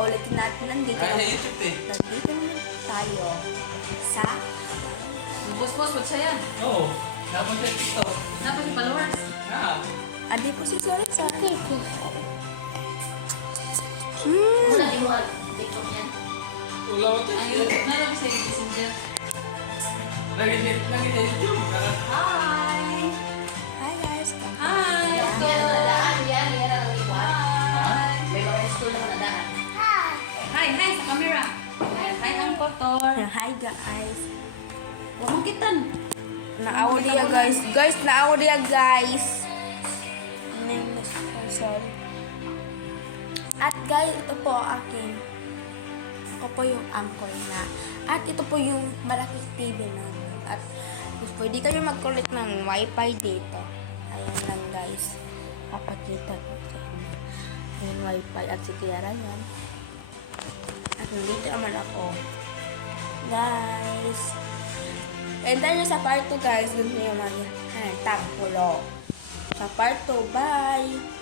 Ulitin natin, nandito Kaya naman. YouTube eh. Nandito naman tayo sa... Post-post, wag siya yan. Oo. Dapat sa TikTok. Dapat yung followers. Ah. Adi po si Sorry sa... Muna di mo TikTok yan. Wala ko to. Ang YouTube na lang sa Messenger. Lagi sa YouTube. Hi! Hi guys! Hi! Yan ang nadaan, yan ang iwan. Hi! May mga school na nadaan. Hi! Hi! Sa camera! Ayan, hi ang kotor. Hi guys! Huwag mong kitan. Naawa diya guys. Guys, naawa diya guys. Sorry. At guys, ito po akin. Ako po yung anchor na. At ito po yung malaking TV namin. At pwede kayo mag-collect ng wifi dito. Ayan lang guys. Papakita ko sa inyo. Ayan wifi at si Kiara yan. At nandito naman ako. Guys. And then sa part 2 guys, dun yung mga tagpulo. Sa part 2, bye!